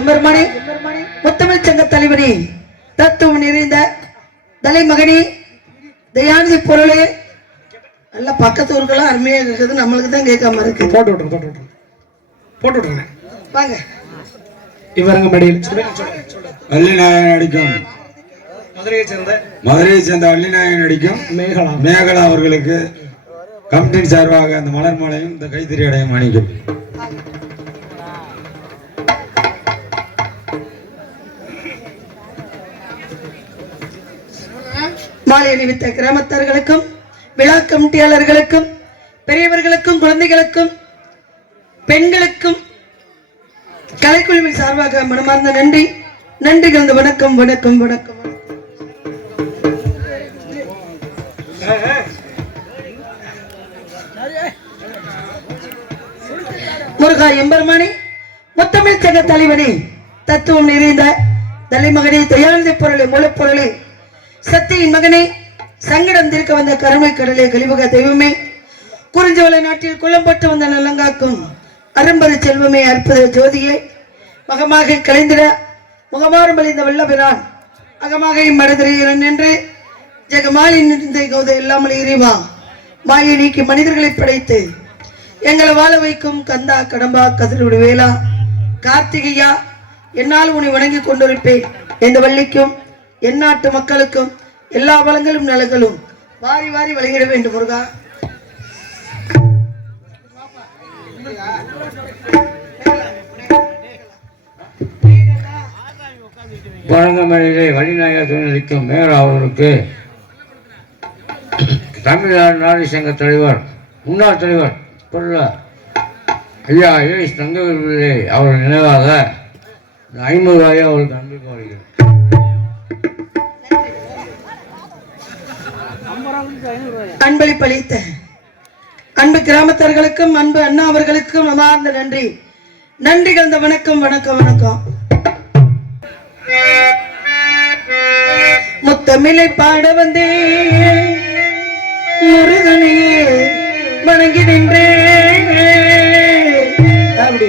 எம்பெருமானே, முத்தமிழ் சங்க தலைவனே, தத்துவம் நிறைந்த தலைமகனே, தயாநிதி பொருளே, நல்ல பக்கத்து ஊருக்கெல்லாம் அருமையா இருக்குது, நம்மளுக்கு தான் கேட்காம இருக்கு. போட்டு வாங்க. இவரங்க மடியில் வள்ளிநாயகன் நடிக்கும் மதுரையை சேர்ந்த வள்ளிநாயகன் நடிக்கும் மேகலா அவர்களுக்கு கமிட்டியின் சார்பாக அந்த மலர் மாலையும் இந்த கைத்தறி அடையும் அணிக்கும். மாலை அணிவித்த கிராமத்தார்களுக்கும் விழா கமிட்டியாளர்களுக்கும் பெரியவர்களுக்கும் குழந்தைகளுக்கும் பெண்களுக்கும் கலைக்குழுவின் சார்பாக மனமார்ந்த நன்றி நன்றி கலந்த வணக்கம் வணக்கம் வணக்கம். முருகா எம்பெருமானே, முத்தமிழ் சங்க தலைவனே, தத்துவம் நிறைந்த தலைமகனே, தயாநிதி பொருளே, மூலப்பொருளே, சக்தியின் மகனே, சங்கடம் தீர்க்க வந்த கருணை கடலே, கலிமுக தெய்வமே, குறிஞ்சோலை நாட்டில் குளம்பட்டு வந்த நல்லங்காக்கும் அரும்பரு செல்வமே, அற்புத ஜோதியே, மகமாக கலைந்திட முகமாறும் அழிந்த வெள்ளபிரான் அகமாக இம்மடதிரையிறன் என்று ஜெகமாலி நின்ற கௌத இல்லாமல் இறைவா மாயை நீக்கி மனிதர்களை படைத்து எங்களை வாழ வைக்கும் கந்தா கடம்பா கதிர்விடு வேளா கார்த்திகையா, என்னால் உன்னை வணங்கி கொண்டிருப்பேன். எந்த வள்ளிக்கும் எந்நாட்டு மக்களுக்கும் எல்லா வளங்களும் நலங்களும் வாரி வாரி வழங்கிட வேண்டும் முருகா. வழங்கமலையிலே வள்ளிநாயகர் நடிக்கும் மேகலா அவர்களுக்கு தமிழ்நாடு நாடு சங்க தலைவர் முன்னாள் தலைவர் ஐயா ஏஎஸ் தங்கவேலு அவர்கள் நினைவாக 50 ரூபாயை அவருக்கு அன்பளிப்பு வருகிறது. அன்பளிப்பளித்த அன்பு கிராமத்தார்களுக்கும் அன்பு அண்ணா அவர்களுக்கும் அமார்ந்த நன்றி நன்றி கலந்த வணக்கம் வணக்கம் வணக்கம். முத்தமிழை பாட வந்தே முருகனையே வணங்கி நின்றே, அப்படி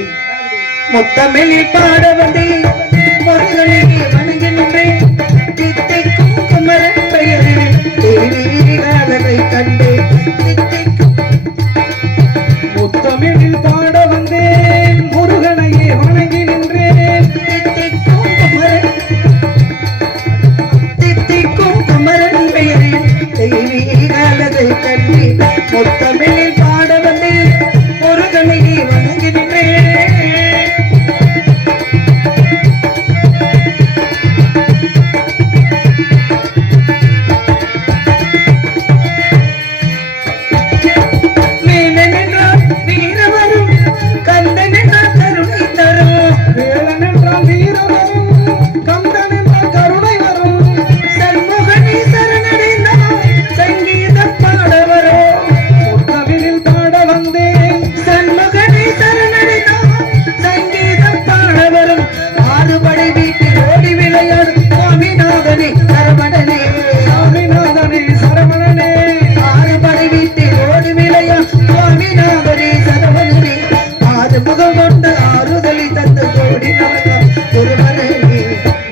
முத்தமிழை பாட வந்தே முருகனையே வணங்கி நின்றே, தித்தைக்கும் குமரன் பெயரில் தேவீகாலனை கண்டே, முத்தமிழில் பாட வந்தேன் முருகனையே வணங்கி நின்றேன், தித்திக்கும் குமரன் பெயரில் தெய்வீகாலனை கண்டே, முத்தமிழில் பாட வந்தேன் முருகனையே வணங்கி நின்றேன்.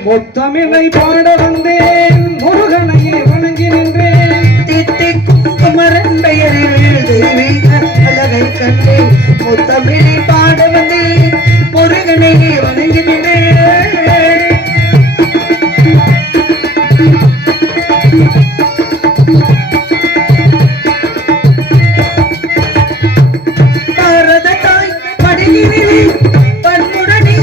முத்தமிழை பாட வந்தேன் முருகனையே வணங்கி நின்றேன், தித்திக்கும் குமரன் பெயரில் தெய்வீக அழகை கண்டே, முத்தமிழை பாட வந்தேன் முருகனையே வணங்கி நின்றேன். பாரத தாய் படியினிலே பன்முடனே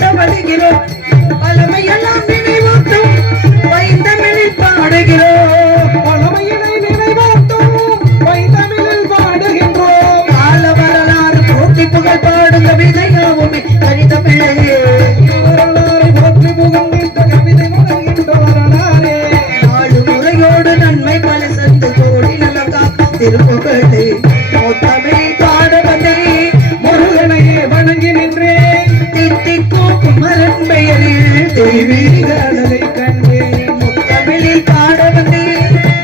தவழுகிறோம், பழமையெல்லாம் நினைவாட்டும் வைந்தமிழில் பாடுகிறோம், பழமையினை நினைவாட்டும் வைந்தமிழில் பாடுகின்றோம், கால வரலாறு போட்டி புகழ் பாடும் கவிதையாவுமே கணிதமிழையே, வரலாறு போற்றி புகழ்கின்ற கவிதை முழங்குகின்றவர்களாரே, நாடு முறையோடு நன்மை பல சென்று கோடி நலங்கா திருப்புகழே, முத்தமிழில் பாட வந்தே முருகனையே வணங்கி நின்றேன், தித்திக்கும் குமரன் பெயரில் தெய்வீக அழகை கண்டேன், முத்தமிழில் பாட வந்தே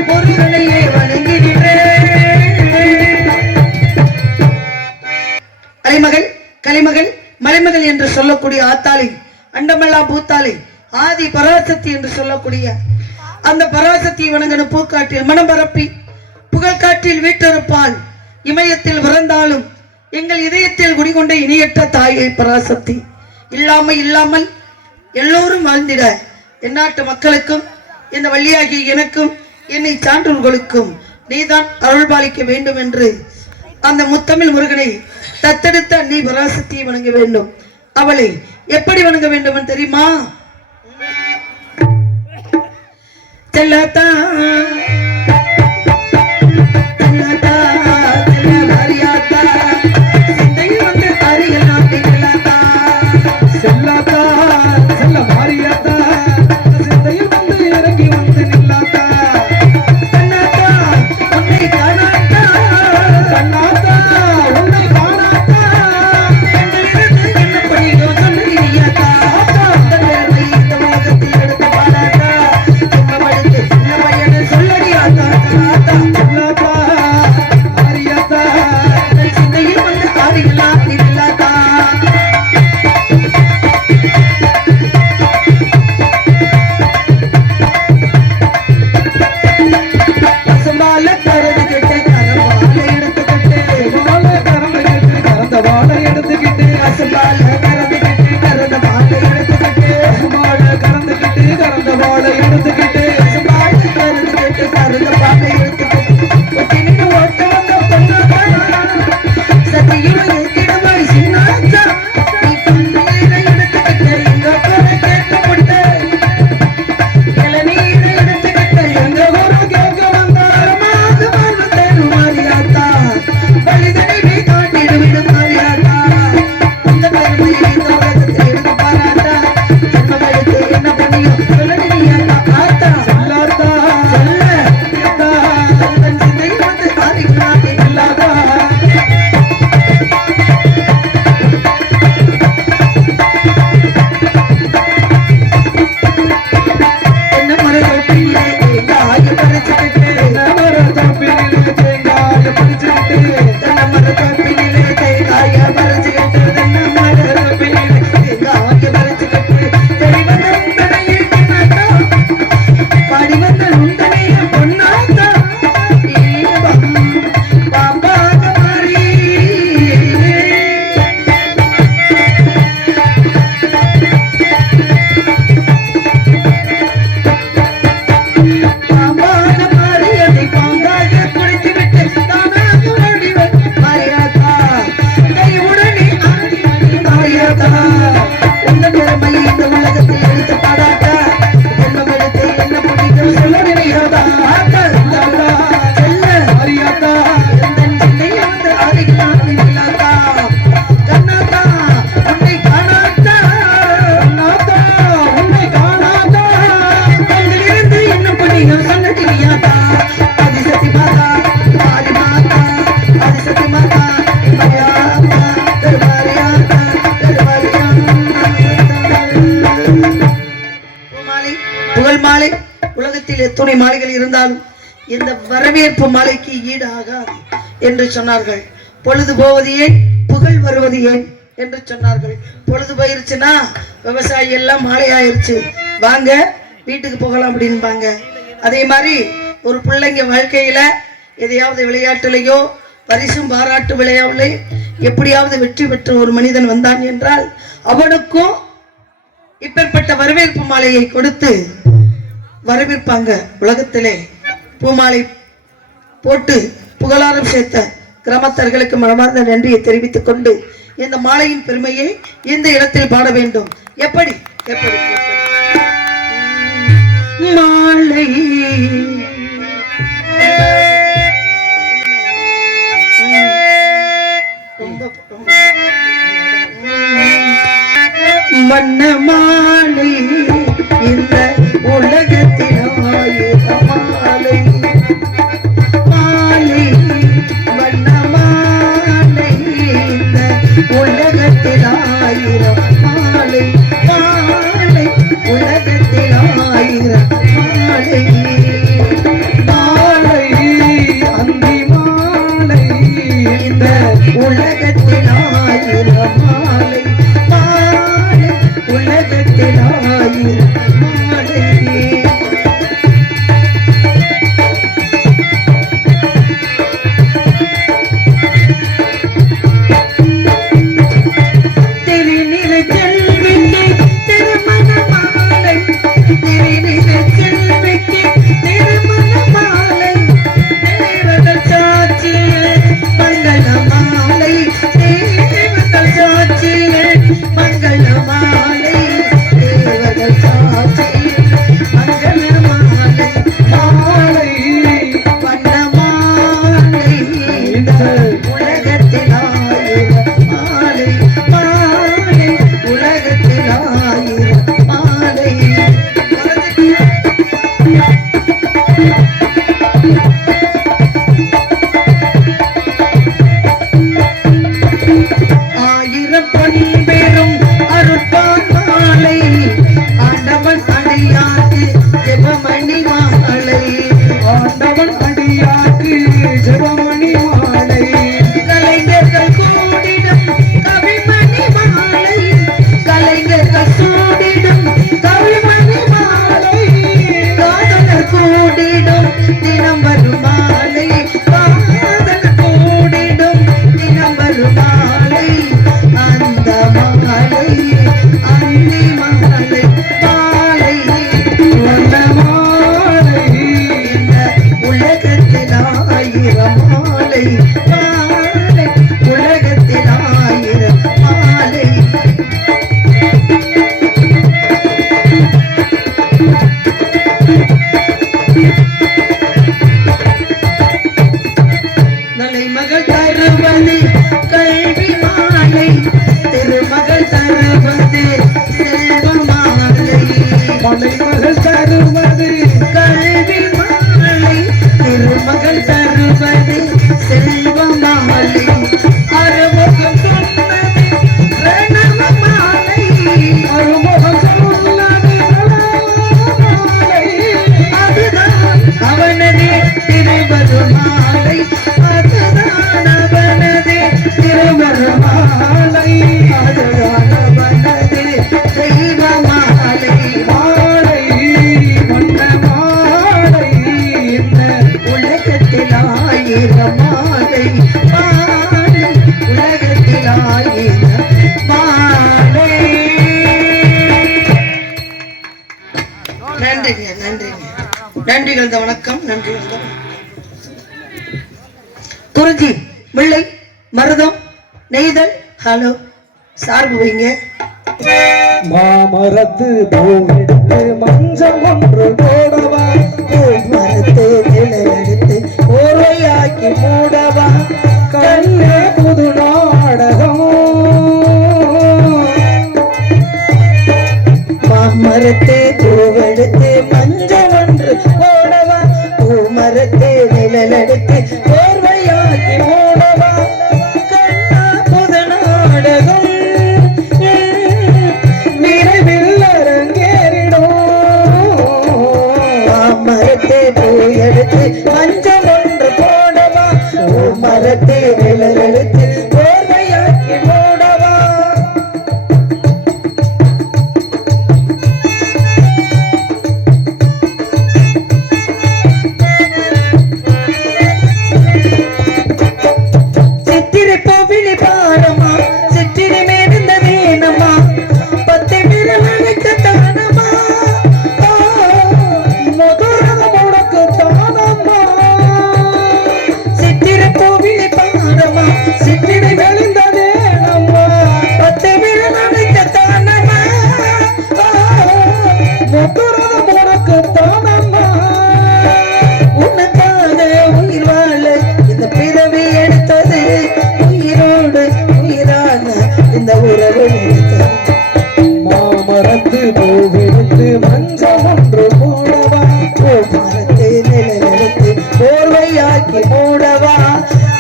முருகனையே வணங்கி நின்றேன். சொல்லக்கூடிய ஆத்தாளி, அண்டமெல்லாம் பூத்தாளி, ஆதி பராசக்தி என்று சொல்லக்கூடிய அந்த பராசக்தி வணங்கன பூக்காட்டில் மனம் பரப்பி புகழ்காற்றில் வீட்டிருப்பால் இமயத்தில் பிறந்தாலும் எங்கள் இதயத்தில் குடிகொண்ட இனியற்ற தாயை பராசக்தி இல்லாமல் எல்லோரும் வாழ்ந்திட எந்நாட்டு மக்களுக்கும் இந்த வள்ளியாகி எனக்கும் என்னை சான்றோர்களுக்கும் நீதான் அருள்பாலிக்க வேண்டும் என்று அந்த முத்தமிழ் முருகனை தத்தெடுத்த நீ பராசக்தியை வணங்க வேண்டும். அவளை எப்படி வணங்க வேண்டும் தெரியுமா? செல்லத்தா செல்லத்தா செல்ல மாரியாத்தா சிந்தையில் வந்து அறியலாம் செல்லத்தா செல்லாத்தா செல்ல மாறியாத்தா சிந்தையில் வந்து இறங்கி வந்து நில்லாத்தா கண்ணாத்தா உன்னை காணாத்தா கண்ணாத்தா உன்னை காணாத்தா கண்ணிலிருந்து என்ன படியோ சொல்லுகிறியாத்தா தன்னை இந்த உலகத்தில் எடுத்து பாடாத்தா துன்பமடைந்து சின்ன பையனை சொல்லடியாத்தா கண்ணாத்தா செல்லாத்தா மாறியாத்தா தன் சிந்தையில் வந்து அறியலாம் இல்லாத்தா பசும்பால கருது கெட்டை கரவால எடுத்துக்கிட்டு வாழை கறந்து கெட்டு கறந்த வாழை எடுத்துக்கிட்டு பசும்பால கருது கெட்டை கருத வாழை எடுத்துக்கிட்டு வாழை கறந்து கெட்டு கறந்த வாழை எடுத்துக்கிட்டு பசும்பால கருது கெட்டு கருத வாழை எடுத்துக்கிட்டு ஒட்டினிக்கு ஓட்ட வந்த பொண்ணாத்தா சத்தியம் இருக்கிடுவாய் சின்னாத்தா நீ பன்னீரை எடுத்துக்கிட்டு எங்க குறை கேட்டு விட்டு இளநீரை எடுத்துக்கிட்டு எங்க ஒரு கேட்க வந்தாரமாக வாழ்வு தரும் மாரியாத்தா வழிதனை நீ காட்டிடுவிடும் மாரியாத்தா அந்த பெருமையை இந்த உலகத்தில் எடுத்து பாராட்டா ஜென்மமெடுத்து என்ன பண்ணியோ சொல்லடியாத்தா ஆத்தா செல்லாத்தா சொல்ல செல்லாத்தா தன் சிந்தையில் வந்து அறிகிறான் இல்லாதா என்ன மரத்தொட்டிலே காய பறிச்சுக்கிட்டு தப்பினிலே தேங்காய பறிச்சுக்கிட்டு தென்னை மரத்தொட்டிலே தேங்காய பறிச்சுக்கிட்டு தென்னை மரத்தொட்டிலே தேங்காய பறிச்சுக்கிட்டு தேடி வந்த உந்தனையே பொன்னாத்தா பாடி வந்த உந்தனையே பொன்னாத்தா பாம்பாக மாறி பாம்பாக மாறி அதை பாங்காக குடித்து விட்டு தானாக ஓடிவன் மாரியாத்தா கையுடனே ஆடி மாரியாத்தா உந்த பெருமை இந்த உலகத்தில் எடுத்து பாடாட்டா ஜென்மமெடுத்து என்ன பிடிக்கும் சொல்லடியாதா ஆத்தா செல்ல மாறியாத்தா எந்தன் சிந்தையில் வந்து ஆடிக்கலாம் இல்லாதா கண்ணாத்தா உன்னை காணாத்தா கண்ணாத்தா உன்னை காணாத்தா கண்ணிலிருந்து என்ன பண்ணியும் சொல்லடியாதா ஆதிசக்தி மாதா ஆதி மாதா ஆதிசக்தி மாதா மரியாதா திருமாரியாதா பூமாலை புகழ் மாலை உலகத்தில் எத்துணை மாலைகள் இருந்தாலும் இந்த வரவேற்பு மாலைக்கு ஈடு ஆகாது என்று சொன்னார்கள். பொழுது போவது ஏன் புகழ் வருவது ஏன் என்று சொன்னார்கள். பொழுது போயிருச்சுன்னா விவசாயி எல்லாம் மாலை ஆயிருச்சு வாங்க வீட்டுக்கு போகலாம் அப்படின்பாங்க. அதே மாதிரி ஒரு பிள்ளைங்க வாழ்க்கையில எதையாவது விளையாட்டுலையோ பரிசும் பாராட்டு விளையாவிலே எப்படியாவது வெற்றி பெற்ற ஒரு மனிதன் வந்தான் என்றால் அவனுக்கும் இப்பேற்பட்ட வரவேற்பு மாலையை கொடுத்து வரவேற்பாங்க. உலகத்திலே பூமாலை போட்டு புகழாரம் சேர்த்த கிராமத்தர்களுக்கு மனமார்ந்த நன்றியை தெரிவித்துக் கொண்டு இந்த மாலையின் பெருமையை இந்த இடத்தில் பாட வேண்டும். எப்படி எப்படி மாலை வண்ண மாலை இந்த உலகத்தில் ஆயிரம் மாலை மாலை வண்ண மாலை இந்த உலகத்தில் ஆயிரம் மாலை மாலை உலகத்தில் ஆயிரம் மாலை மாலை அந்தி மாலை இந்த உலகத்தில் ஆயிரம் மாலை மாலை நன்றி கலந்த வணக்கம். நன்றி கலந்த குறிஞ்சி, முல்லை, மருதம், நெய்தல். ஹலோ சார்பு வைங்க. மாமரத்து பூவெடுத்து மஞ்சள் ஒன்று போடவா, மரத்து நிழலெடுத்து ஓர்வையாக்கி மூடவா, கண்ணே புது நாடகம். மாமரத்து பூவெடுத்து மஞ்சள் ஒன்று போடவா, பூமரத்து நிழலெடுத்து ஓர்வையாக்கி மூடவா, கண்ணா புது நாடகம் விரைவில் அரங்கேறிடும். மாமரத்து பூ எடுத்து மஞ்சள் ஒன்று போடவா, பூமரத்து நிழலெடுத்து ஓர்வையாக்கி மூடவா. சித்திரை கோவிலி பாரமா, சித்திரை மேலிருந்த வேணமா, பத்தை விரல் அழைத்த தானமா, முதல் முடக்கு தானம்மா. சித்திரை கோவிலி பாரமா, சித்திரை வெளிந்ததே நம்மா, பத்தை விரல் அழைத்த தானமா, முதல் முடக்கு தானம்மா. உனக்காக உயிர் வாழ இந்த பிறவி எடுத்தது, உயிரோடு உயிரான இந்த உறவு எடுத்தது. மாமரத்து பூவெடுத்து மஞ்சள் ஒன்று போடவா, மரத்தை நிழலெடுத்து போர்வையாக்கி மூடவா,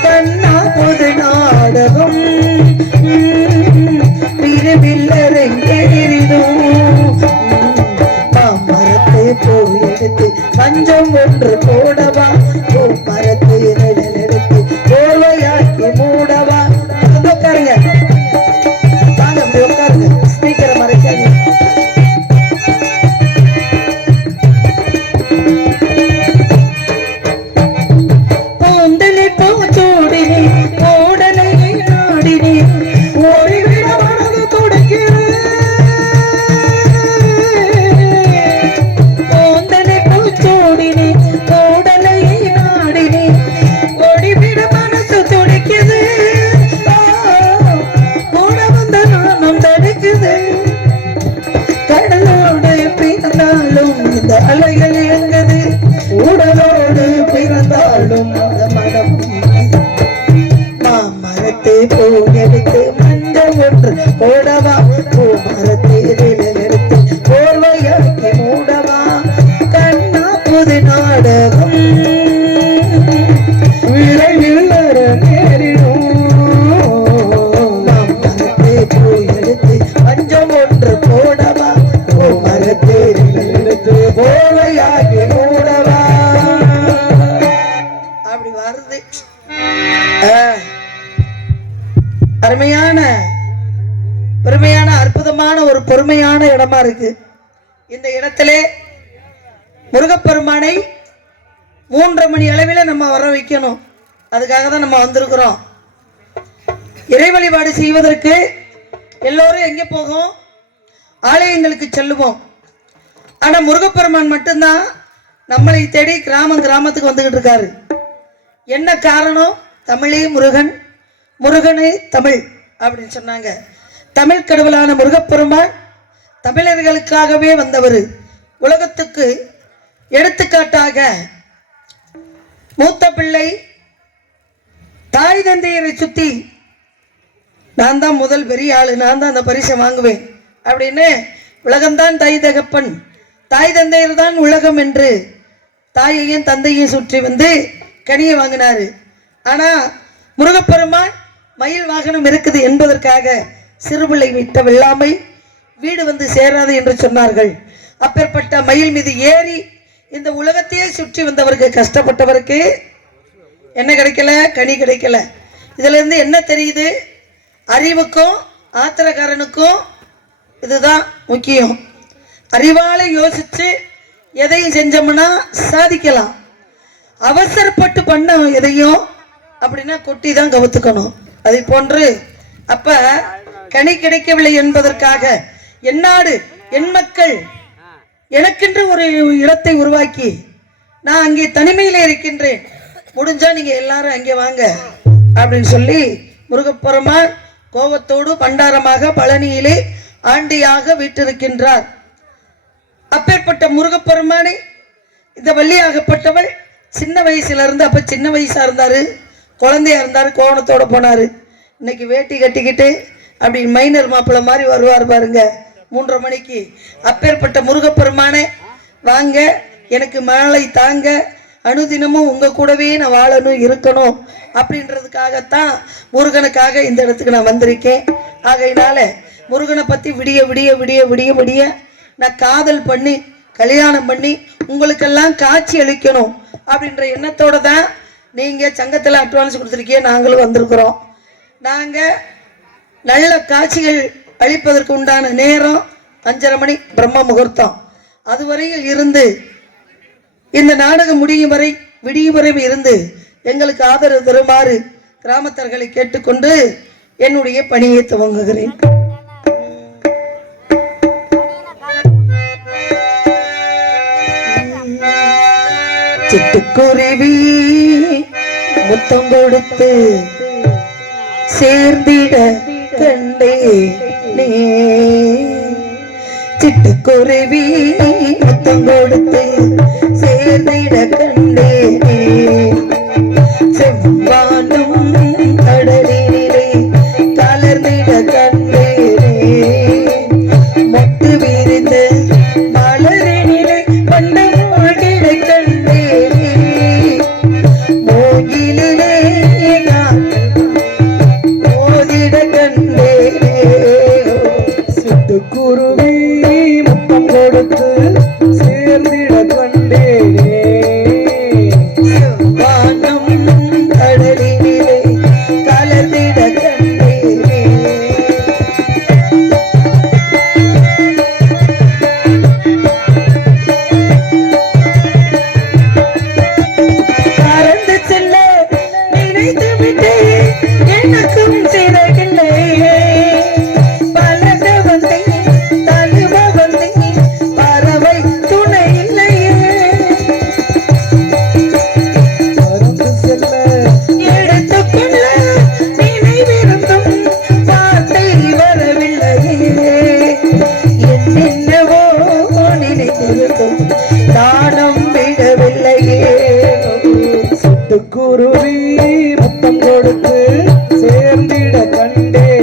கண்ணா புது நாடகம் பிரிவில்லரங்கேறிடும். மாமரத்தை பூ எடுத்து மஞ்சம் ஒன்று போடவா, மரத்தை நிழலெடுத்து போர்வையாக்கி மூடவா. உட்காருங்க, வாங்க அப்படி உட்காருங்க, ஸ்பீக்கரை மறைக்காதீங்க. எடுத்து மஞ்சள் ஒன்று போடவா பூமரத்தேரில் எடுத்து போர்வையாக்கி மூடவா கண்ணா புது நாடகம் விரைவில் நேரிடும் மரத்தை பூ எடுத்து மஞ்சள் ஒன்று போடவா பூமரத்தேரில் எடுத்து போர்வையாக்கி மூடவா அப்படி வருது. அருமையான பெருமையான அற்புதமான ஒரு பொறுமையான இடமா இருக்கு. இந்த இடத்திலே முருகப்பெருமானை 3:30 மணி அளவில் நம்ம வர வைக்கணும். அதுக்காக தான் நம்ம வந்திருக்கிறோம். இறை வழிபாடு செய்வதற்கு எல்லோரும் எங்கே போகும்? ஆலயங்களுக்கு செல்லுவோம். ஆனால் முருகப்பெருமான் மட்டும்தான் நம்மளை தேடி கிராமத்துக்கு வந்துகிட்டு இருக்காரு. என்ன காரணம்? தமிழே முருகன், முருகனே தமிழ் அப்படின்னு சொன்னாங்க. தமிழ் கடவுளான முருகப்பெருமான் தமிழர்களுக்காகவே வந்தவர். உலகத்துக்கு எடுத்துக்காட்டாக மூத்த பிள்ளை தாய் தந்தையரை சுத்தி நான் தான் முதல் பெரிய ஆளு, நான் தான் அந்த பரிசை வாங்குவேன் அப்படின்னு உலகம்தான் தாய் தகப்பன், தாய் தந்தையர் தான் உலகம் என்று தாயையும் தந்தையும் சுற்றி வந்து கனியை வாங்கினாரு. ஆனா முருகப்பெருமான் மயில் வாகனம் இருக்குது என்பதற்காக சிறுபிள்ளை விட்ட வெள்ளாமை வீடு வந்து சேராது என்று சொன்னார்கள். அப்பேற்பட்ட மயில் மீது ஏறி இந்த உலகத்தையே சுற்றி வந்தவருக்கு, கஷ்டப்பட்டவருக்கு என்ன கிடைக்கல? கனி கிடைக்கல. இதுல இருந்து என்ன தெரியுது? அறிவுக்கும் ஆத்திரக்காரனுக்கும் இதுதான் முக்கியம். அறிவால யோசிச்சு எதையும் செஞ்சோம்னா சாதிக்கலாம். அவசரப்பட்டு பண்ண எதையும் அப்படின்னா கொட்டி தான் கவுத்துக்கணும். அதை போன்று அப்ப கனி கிடைக்கவில்லை என்பதற்காக என்னாடு என் மக்கள் எனக்கென்று ஒரு இடத்தை உருவாக்கி நான் அங்கே தனிமையில இருக்கின்றேன், முடிஞ்சா நீங்க எல்லாரும் அங்கே வாங்க அப்படின்னு சொல்லி முருகப்பெருமான் கோபத்தோடு பண்டாரமாக பழனியிலே ஆண்டியாக வீற்றிருக்கின்றார். அப்பேற்பட்ட முருகப்பெருமானை இந்த வள்ளியாகப்பட்டவள் சின்ன வயசுல இருந்து, அப்ப சின்ன வயசா இருந்தாரு, குழந்தையா இருந்தாரு, கோவணத்தோட போனாரு. இன்னைக்கு வேட்டி கட்டிக்கிட்டு அப்படி மைனர் மாப்பிள்ள மாதிரி வருவார் பாருங்க 3:30 மணிக்கு. அப்பேற்பட்ட முருகப்பெருமானே வாங்க, எனக்கு மாலை தாங்க, அனுதினமும் உங்க கூடவே நான் வாழணும் இருக்கணும் அப்படின்றதுக்காகத்தான் முருகனுக்காக இந்த இடத்துக்கு நான் வந்திருக்கேன். ஆகையினால முருகனை பத்தி விடிய விடிய விடிய விடிய விடிய நான் காதல் பண்ணி கல்யாணம் பண்ணி உங்களுக்கெல்லாம் காட்சி அளிக்கணும் அப்படின்ற எண்ணத்தோட தான் நீங்க சங்கத்தில் அட்வான்ஸ் கொடுத்துருக்கீங்க, நாங்களும் வந்திருக்கிறோம். நாங்க நல்ல காட்சிகள் அளிப்பதற்கு உண்டான நேரம் 5:30 மணி பிரம்ம முகூர்த்தம். அதுவரையில் இருந்து இந்த நாடகம் முடியும் வரை விடியும் வரை இருந்து எங்களுக்கு ஆதரவு தருமாறு கிராமத்தர்களை கேட்டுக்கொண்டு என்னுடைய பணியை துவங்குகிறேன். சிட்டுக்குருவி முத்தம் கொடுத்து சேர்ந்திட கண்டே நீ, சிட்டுக்குருவி முத்தம் கொடுத்து சேர்ந்திட கண்டே நீ, செவ்வானும் கடலிலே கலர்ந்திட கண்டே நீ, மொட்டு விரிந்து மலரினிலே பண்டு மூழ்கிட கண்டே நீ, மூங்கிலே நான் மோதிட கண்டே நீ, சிட்டுக்குருவி முத்தம் கொடுத்து சேர்ந்திட கண்டேனே, செவ்வானம் கடலினிலே கலர்ந்திட கண்டேனே. பறந்து செல்ல நினைத்து விட்டேன், எனக்கும் சிறகில்லையே, பலக வந்தேன் தழுவ வந்தேன், பறவை துணை இல்லையே, பறந்து செல்ல எடுத்துக்கொள்ள நினைவிருந்தும் வார்த்தை வரவில்லையே, என்னென்னவோ நினைத்திருந்தும் நாணம் விடவில்லையே, சிட்டுக்குருவி முத்தம் கொடுத்து சேர்ந்திட கண்டேனே,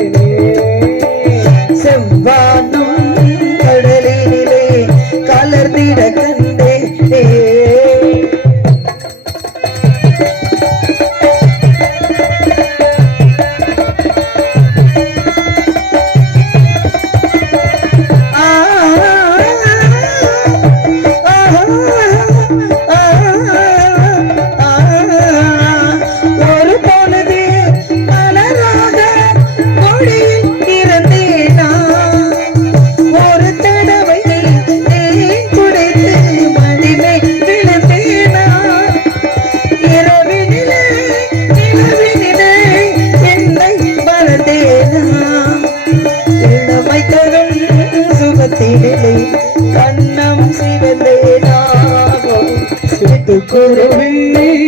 குருவி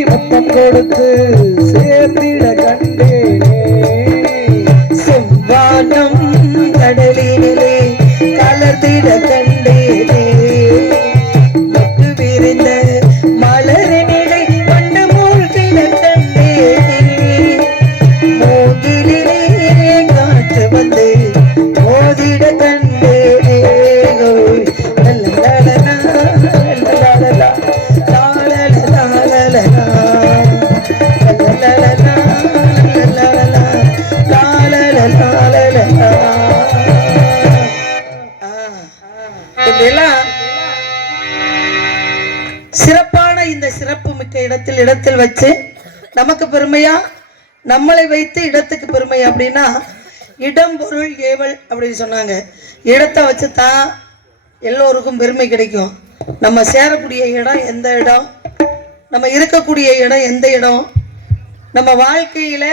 முத்தம் கொடுத்து சேர்ந்திட கண்டேனே. செவ்வானம் கடலிலே கலர்ந்திட கண்டேனே. மக்கு விரிந்த மலரினிலை கண்டு மூழ்கிட கண்டேனே. மூங்கிலே காற்று வந்து மோதிட கண்டேனே. லலலலலா, லலலலலா, லாலலலா, லலலலா, லலலலலா, லலலலலா, லாலலலா, லலலலா. இப்படியெல்லாம் சிறப்பான இந்த சிறப்பு மிக்க இடத்தில் வச்சு நமக்கு பெருமையா, நம்மளை வைத்து இடத்துக்கு பெருமை அப்படின்னா இடம் பொருள் ஏவல் அப்படின்னு சொன்னாங்க. இடத்தை வச்சு தான் எல்லோருக்கும் பெருமை கிடைக்கும். நம்ம சேரக்கூடிய இடம் எந்த இடம், நம்ம இருக்கக்கூடிய இடம் எந்த இடம், நம்ம வாழ்க்கையில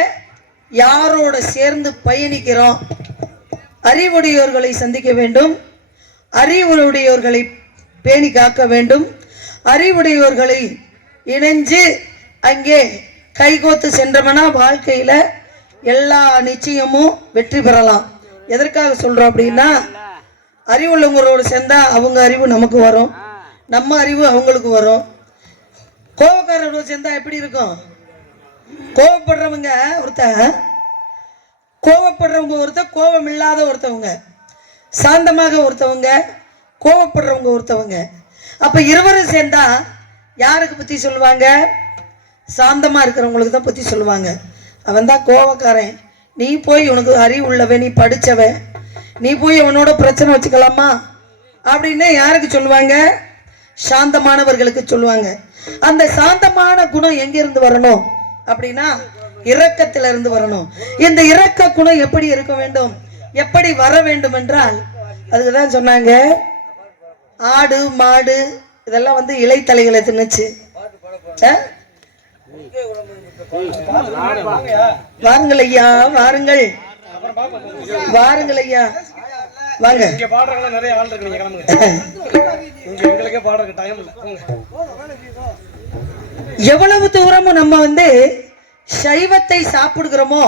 யாரோட சேர்ந்து பயணிக்கிறோம். அறிவுடையோர்களை சந்திக்க வேண்டும், அறிவுடையோர்களை பேணி காக்க வேண்டும், அறிவுடையோர்களை இணைஞ்சு அங்கே கைகோத்து சென்றோம்னா வாழ்க்கையில எல்லா நிச்சயமும் வெற்றி பெறலாம். எதற்காக சொல்றோம் அப்படின்னா, அறிவுள்ளவங்களோடு சேர்ந்தா அவங்க அறிவு நமக்கு வரும், நம்ம அறிவு அவங்களுக்கு வரும். கோபக்காரரோடு சேர்ந்தா எப்படி இருக்கும்? கோபப்படுறவங்க ஒருத்தர், கோபம் இல்லாத ஒருத்தவங்க, சாந்தமாக ஒருத்தவங்க, கோபப்படுறவங்க ஒருத்தவங்க. அப்ப இருவரும் சேர்ந்தா யாருக்கு பத்தி சொல்லுவாங்க? சாந்தமா இருக்கிறவங்களுக்கு தான் பத்தி சொல்லுவாங்க. அவன் தான் கோபக்காரன், நீ போய் உனக்கு அறிவு உள்ளவன், நீ படிச்சவன், நீ போய் அவனோட பிரச்சனை வச்சுக்கலாமா அப்படின்னு யாருக்கு சொல்லுவாங்க? சாந்தமானவர்களுக்கு சொல்லுவாங்க. அந்த சாந்தமான குணம் எங்க இருந்து வரணும் அப்படின்னா இரக்கத்தில இருந்து வரணும். இந்த இரக்க குணம் எப்படி இருக்க வேண்டும், எப்படி வர வேண்டும் என்றால் அதுக்குதான் சொன்னாங்க, ஆடு மாடு இதெல்லாம் வந்து இலைத்தலைகளை தின்னுச்சு. வாருங்கள் ஐயா, வாருங்கள் வாருங்கள் ஐயா, வாங்க. எவ்வளவு தூரமும் நம்ம வந்து சைவத்தை சாப்பிடுகிறோமோ,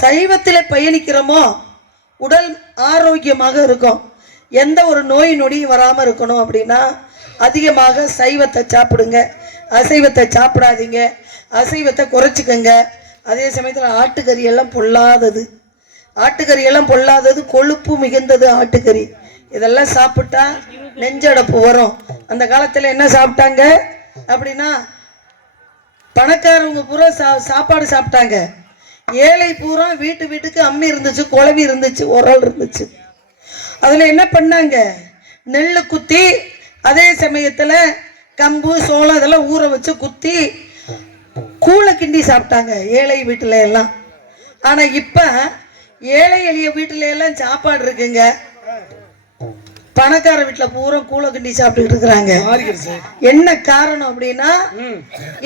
சைவத்தில பயணிக்கிறோமோ உடல் ஆரோக்கியமாக இருக்கும். எந்த ஒரு நோய் நொடியும் வராம இருக்கணும் அப்படின்னா அதிகமாக சைவத்தை சாப்பிடுங்க, அசைவத்தை சாப்பிடாதீங்க, அசைவத்தை குறைச்சிக்கங்க. அதே சமயத்தில் ஆட்டுக்கறி எல்லாம் பொல்லாதது, ஆட்டுக்கறி எல்லாம் பொல்லாதது, கொழுப்பு மிகுந்தது ஆட்டுக்கறி. இதெல்லாம் சாப்பிட்டா நெஞ்சடப்பு வரும். அந்த காலத்துல என்ன சாப்பிட்டாங்க அப்படின்னா, பணக்காரவங்க பூரா சாப்பாடு சாப்பிட்டாங்க, ஏழை பூரா வீட்டுக்கு அம்மி இருந்துச்சு, குழவி இருந்துச்சு, உரல் இருந்துச்சு. அதுல என்ன பண்ணாங்க? நெல்லு குத்தி, அதே சமயத்துல கம்பு சோளம் இதெல்லாம் ஊற வச்சு குத்தி கூளை கிண்டி சாப்பிட்டாங்க ஏழை வீட்டுல எல்லாம். ஆனா இப்ப ஏழை எளிய வீட்டுல எல்லாம் சாப்பாடு இருக்குங்க, பணக்கார வீட்டுல பூரா கூளை கிண்டி சாப்பிட்டு இருக்கிறாங்க. என்ன காரணம் அப்படின்னா,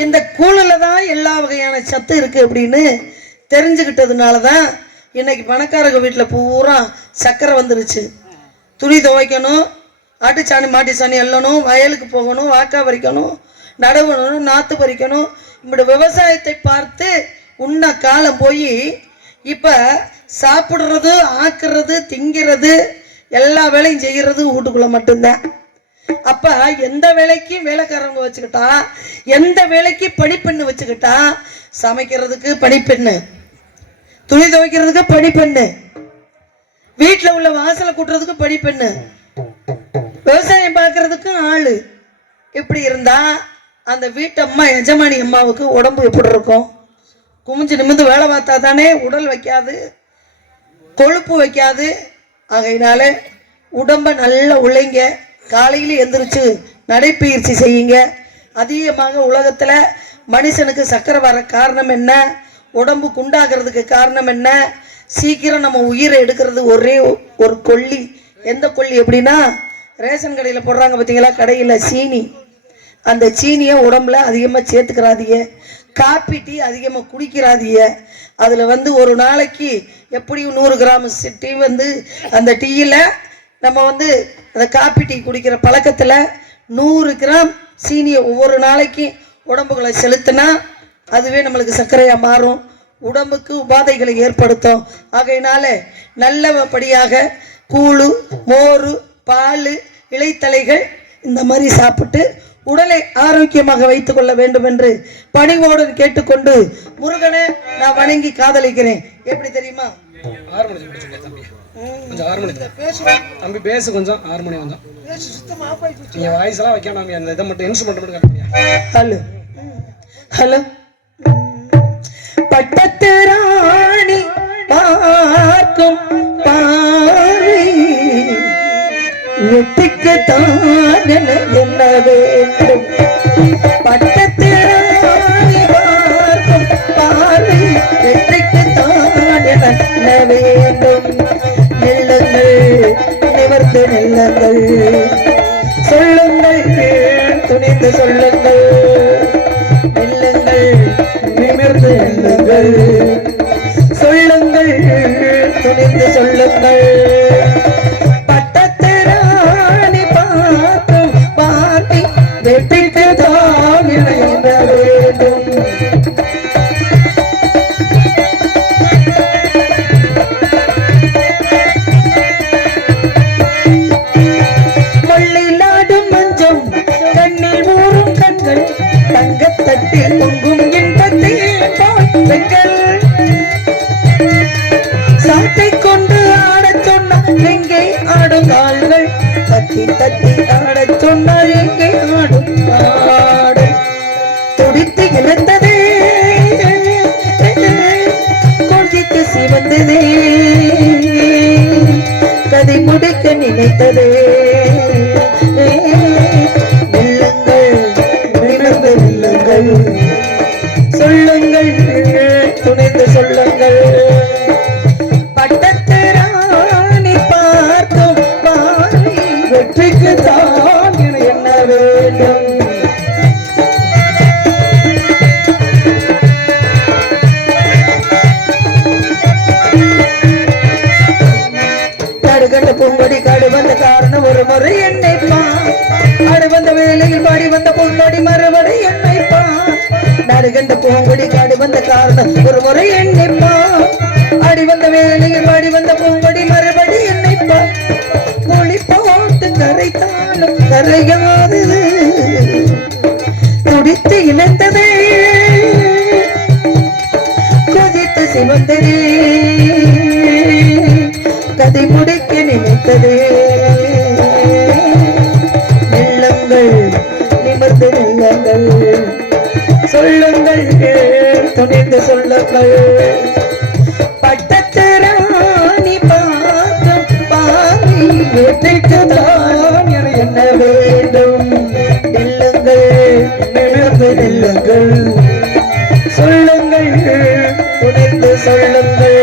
இந்த கூழுல தான் எல்லா வகையான சத்து இருக்கு அப்படின்னு தெரிஞ்சுக்கிட்டதுனாலதான் இன்னைக்கு பணக்காரங்க வீட்டுல பூரா சக்கரை வந்துருச்சு. துணி துவைக்கணும், ஆட்டுச்சாணி மாட்டு சாணி எல்லணும், வயலுக்கு போகணும், வாக்கா பறிக்கணும், நடவணும், நாத்து பறிக்கணும், இப்படி விவசாயத்தை பார்த்து உண்ண காலம் போய் இப்ப சாப்பிடுறது, ஆக்குறது, திங்கிறது, எல்லா வேலையும் செய்யறது வீட்டுக்குள்ள மட்டும்தான். அப்ப எந்த வேலைக்கு வேலைக்காரங்க வச்சுக்கிட்டா, எந்த வேலைக்கு பணிப்பெண்ணு வச்சுக்கிட்டா, சமைக்கிறதுக்கு பணிப்பெண்ணு, துணி துவைக்கிறதுக்கு பணிப்பெண்ணு, வீட்டுல உள்ள வாசலை கூட்டுறதுக்கு பணிப்பெண்ணு, விவசாயம் பார்க்கறதுக்கு ஆளு. இப்படி இருந்தா அந்த வீட்டு அம்மா, எஜமானி அம்மாவுக்கு உடம்பு எப்படி இருக்கும்? குமிஞ்சு நிமிந்து வேலை பார்த்தா தானே உடல் வைக்காது, கொழுப்பு வைக்காது. ஆகையினால உடம்ப நல்லா உழைங்க, காலையில எந்திரிச்சு நடைப்பயிற்சி செய்யுங்க. அதிகமாக உலகத்துல மனுஷனுக்கு சக்கரை வர காரணம் என்ன, உடம்பு குண்டாகிறதுக்கு காரணம் என்ன, சீக்கிரம் நம்ம உயிரை எடுக்கிறது ஒரே ஒரு கொல்லி. எந்த கொல்லி அப்படின்னா, ரேஷன் கடையில் போடுறாங்க பார்த்தீங்களா, கடையில் சீனி, அந்த சீனியை உடம்புல அதிகமாக சேர்த்துக்கிறாதீங்க. காப்பி டீ அதிகமாக குடிக்கிறாதீங்க. அதில் வந்து ஒரு நாளைக்கு எப்படியும் 100 கிராம் டீ வந்து அந்த டீயில் நம்ம வந்து அந்த காப்பி டீ குடிக்கிற பழக்கத்தில் 100 கிராம் சீனியை ஒவ்வொரு நாளைக்கு உடம்புகளை செலுத்தினா அதுவே நம்மளுக்கு சர்க்கரையா மாறும், உடம்புக்கு உபாதைகளை ஏற்படுத்தும். ஆகையினால நல்லபடியாக கூழு, மோர், பால், இலைத்தலைகள் இந்த மாதிரி சாப்பிட்டு உடலை ஆரோக்கியமாக வைத்துக் கொள்ள வேண்டும் என்று பணிவோடு கேட்டுக்கொண்டு முருகனை நான் வணங்கி காதலிக்கிறேன். எப்படி தெரியுமா? தம்பி பேசு கொஞ்சம் 6 மணி கொஞ்சம் நீங்க வாய்ஸ் எல்லாம் வைக்கணும். அந்த இதை மட்டும் இன்ஸ்ட்ருமெண்ட் மட்டும். Hello hello. பட்டத்து ராணி பார்க்கும் பார்வை வெட்டிக்கு தான் என்ன வேண்டும். பட்டத்து ராணி பார்க்கும் பார்வை வெட்டிக்கு தான் என்ன வேண்டும். நெல்லுங்கள் நிவர்ந்து நெல்லுங்கள், சொல்லுங்கள் துணிந்து சொல்லுங்கள், நெல்லுங்கள் நிமிர்ந்து நெல்லுங்கள், சொல்லுங்கள் துணிந்து சொல்லுங்கள். பட்டத்து ராணி பார்க்கும் பார்வை வெற்றிக்கு தான் இணைந்த வேண்டும். தங்கத்தட்டில் பொங்கும் இன்பத்தை பெண்கள் சாட்டை கொண்டு ஆடச் சொன்னால் எங்கே ஆடும் கால்கள், தட்டி தட்டி ஆடச் சொன்னால் எங்கே ஆடும் காடு. துடித்து இழந்ததே கொதித்து சிவந்ததே, கதை முடிக்க நினைத்ததே. சொல்லுங்கள் துணிந்து சொல்லுங்கள். பட்டத்து ராணி பார்க்கும் பார்வை வெற்றிக்கு தான் என்ன வேண்டும். கடுகண்ட பூங்கொடி காடு வந்த காரணம் ஒரு முறை என்னை ஆடு வந்த வேலையில் பாடி வந்த பொன்னொடி மறுபடி என்னை நடுகண்ட பூங்கொடி காடு வந்த காரணம் ஒரு முறை என்னைப்பா. ஆடி வந்த வேலையில் பாடி வந்த பூங்கொடி மறுபடி என்னைப்பா. மொழி போட்டு கரைத்தாலும் கரையாதது, துடித்து இழந்ததே கொதித்து சிவந்ததே, கதை முடிக்க நினைத்ததே. நெல்லுங்கள் நிமிர்ந்து நெல்லுங்கள், சொல்லுங்கள் துணிந்து சொல்லுங்கள். பட்டத்து ராணி பார்க்கும் பார்வை வெற்றிக்கு தான் என்ன வேண்டும். நெல்லுங்கள் நிமிர்ந்து நெல்லுங்கள், சொல்லுங்கள் துணிந்து சொல்லுங்கள்.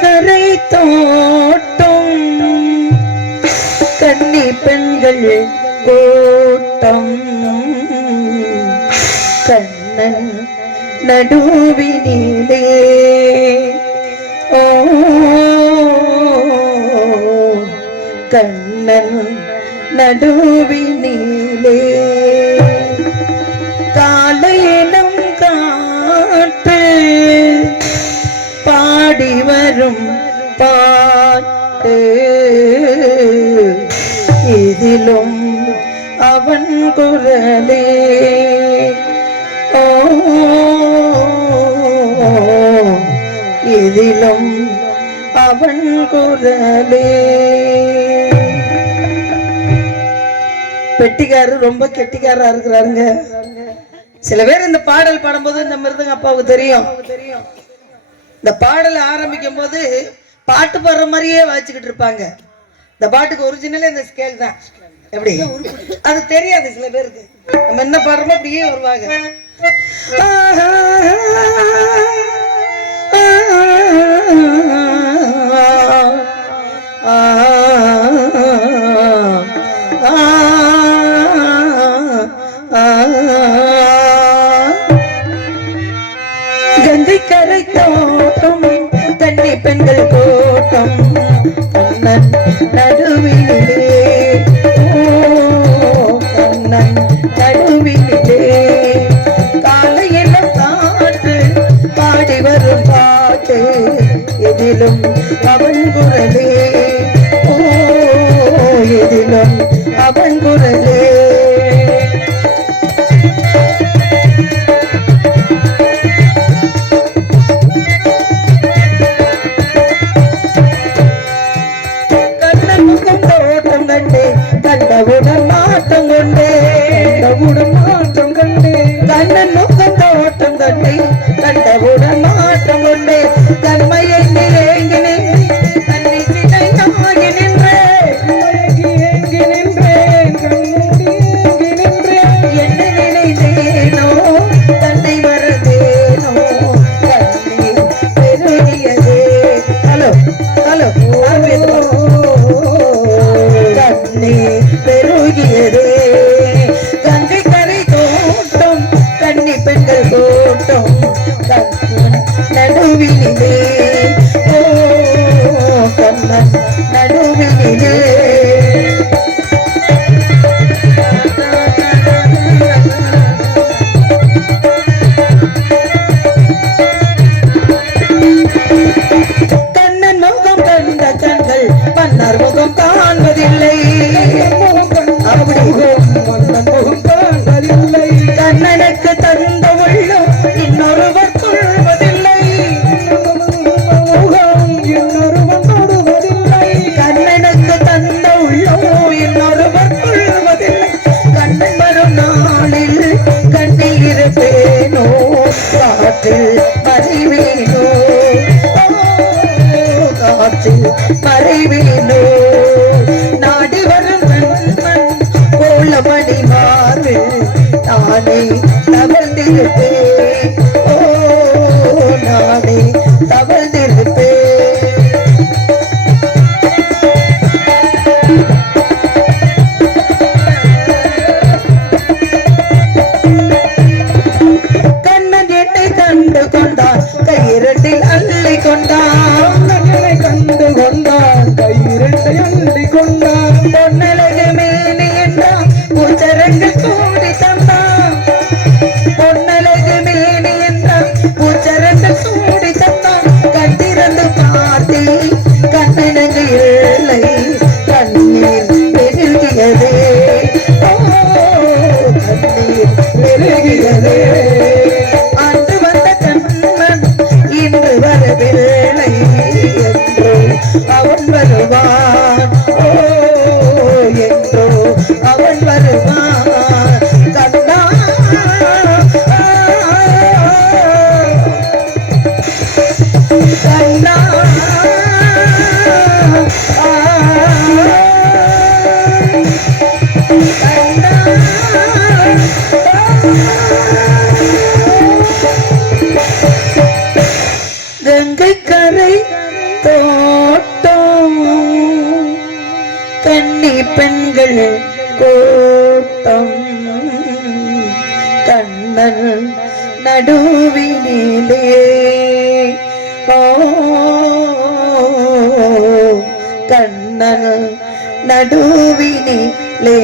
கங்கை தோட்டம் கன்னி பெண்கள் கூட்டம், கண்ணன் நடுவினிலே ஓ கண்ணன் நடுவினிலே. காலையிலும் காற்று பாடி வரும் பாட்டு, இதிலும் அவன் குரலே ஓ இதிலும் அவன் குரலே. பெட்டிக்காரர் ரொம்ப கெட்டிக்காரா இருக்கிறாருங்க. சில பேர் இந்த பாடல் பாடும்போது இந்த மிருதங்க அப்பாவுக்கு தெரியும். இந்த பாடல் ஆரம்பிக்கும் போது பாட்டு பாடுற மாதிரியே வாசிச்சுக்கிட்டு இருப்பாங்க. இந்த பாட்டுக்கு ஒரிஜினலே இந்த ஸ்கேல் தான். எப்படி அது தெரியாது சில பேருக்கு. நம்ம என்ன பாடுறோமோ அப்படியே வருவாங்க. ஆ கங்கை கரை தோட்டம் கன்னி பெண்கள் கோட்டம் கண்ணன் நடுவிலே கண்ணன் நடுவிலே காலையில காற்று பாடி வரும் பாட்டு எதிலும் அவன் குரலே எதிலும் அவன் குரலே கண்டவுடன் மாற்றம் கொண்டே கண்ணன் முகம் தோட்டம் கண்டே கண்டவுடன் மாற்றம் கொண்டே தன்மையை ஏங்கி நின்று தன்னை சிலையாகி நின்றேன் என்ன நினைத்தேனோ தன்னை மறந்தேனோ கண்ணீர் பெருகியதே ஹலோ ஹலோ பெருகியதே கங்கை கரை தோட்டம் கன்னி பெண்கள் தோட்டம் நடுவினிலே கண்ணன் நடுவினிலே கண்ணன் முகம் கண்ட கண்கள் மன்னர் முகம் காண்பதில்லை கண்ணனுக்கு தந்த உள்ளம் இன்னொருவர் கொள்வதில்லை கண்ணனுக்கு தந்த உள்ளம் இன்னொருவர் கொள்வதில்லை கண்ணன் வரும் நாளில் கண்ணீர் இருப்பேனோ காற்றில் மறைவேனோ காற்றில் மறைவேனோ நாடி வரும் நண்பன் கோலமணி மார்பில் நானே தவழ்ந்திருப்பேன் நானே தவழ்ந்திருப்பேன் கண்ணன் என்னை கண்டு கொண்டான் கையிரட்டில் அள்ளி கொண்டான் கண்டு கொண்டான் கையிரட்டை அள்ளி கொண்டான் பொன்னழகு மேனி என்றான் பூச்சரங்கு கூடி தந்தான் பொன்னழகு மேனி என்றான் பூச்சரங்கு கூடி தந்தான் கண்டிருந்து பார்த்தே கண்ணனங்கு இல்லை கண்ணீர் பெருகியதே கண்ணீர் பெருகியதே அன்று வந்த கண்ணன் இன்று வரவில்லை என்றோ அவன் வருவான் என்றோ அவன் வருவான் கண்ணா கண்ணா கங்கை கரை தோட்டம் கன்னி பெண்கள் கோட்டம் கண்ணன் நடுவினிலே கண்ணன் நடுவினிலே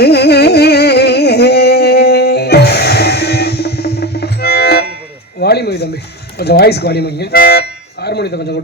வாலிமொழி தம்பி கொஞ்சம் வாய்ஸ்க்கு வாலிமொழிங்க ஹார்மோனியத்தை கொஞ்சம்